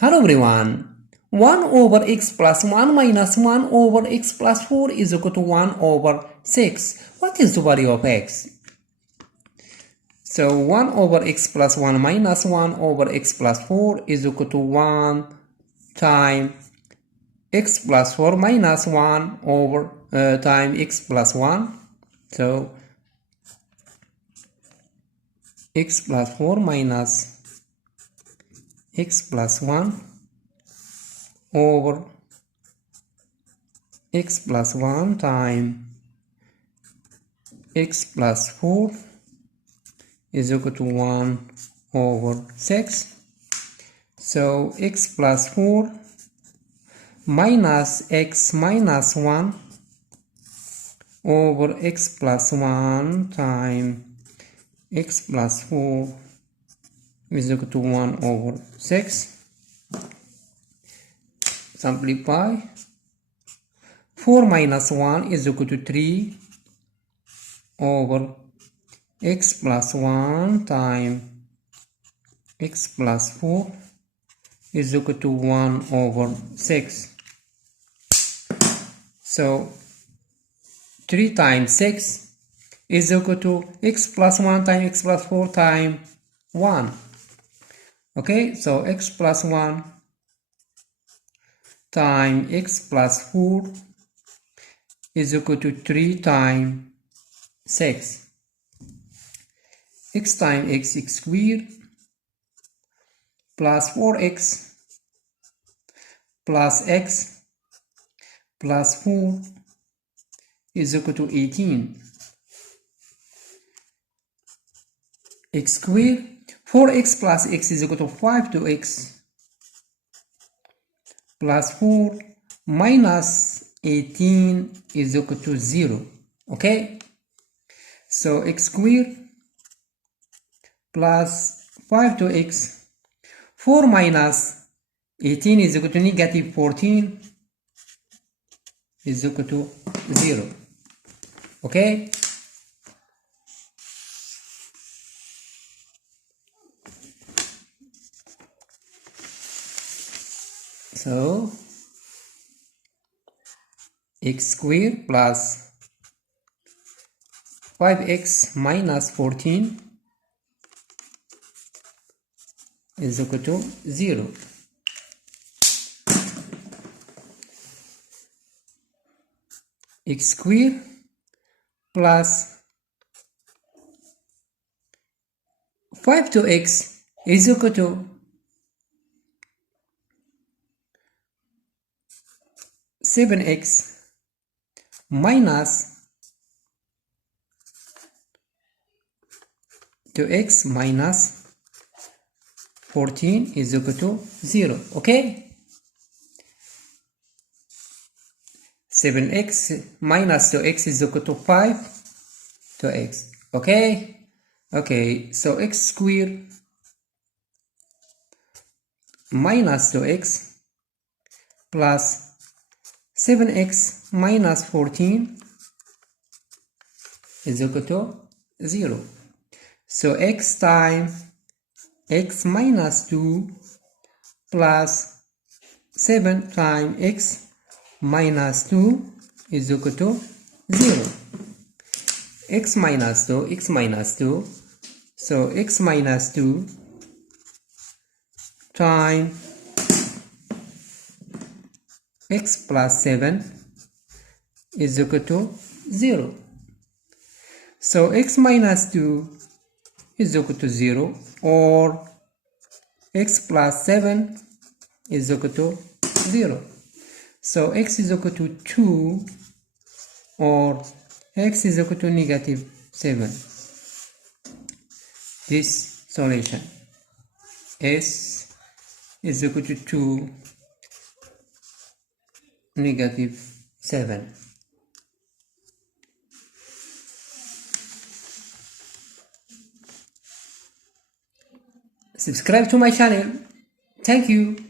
Hello everyone. 1 over x plus 1 minus 1 over x plus 4 is equal to 1 over 6. What is the value of x? So 1 over x plus 1 minus 1 over x plus 4 is equal to 1 times x plus 4 minus 1 over times x plus 1. So x plus 4 minus x plus 1 over x plus 1 times x plus 4 is equal to 1 over 6. So x plus 4 minus x minus 1 over x plus 1 times x plus 4 is equal to 1 over 6. Simplify. 4 minus 1 is equal to 3 over x plus 1 times x plus 4 is equal to 1 over 6. So 3 times 6 is equal to x plus 1 times x plus 4 times 1. Okay, so x plus 1 times x plus 4 is equal to 3 times 6. X times x squared plus 4x plus x plus 4 is equal to 18. X squared, 4x plus x is equal to 5x plus 4 minus 18 is equal to 0. Okay, so x squared plus 5x, 4 minus 18 is equal to negative 14 is equal to 0. Okay, so x squared plus 5x minus 14 is equal to 0. X squared plus 5x is equal to 7x minus 2x minus 14 is equal to 0. Okay, 7x minus 2x is equal to 2x. Okay, so x squared minus 2x plus 7x minus 14 is equal to 0. So x times x minus 2 plus 7 times x minus 2 is equal to 0. X minus 2, so x minus 2 times x plus 7 is equal to 0. So x minus 2 is equal to 0, or x plus 7 is equal to 0. So x is equal to 2, or x is equal to negative 7. This solution s is equal to 2, negative 7. Subscribe to my channel. Thank you.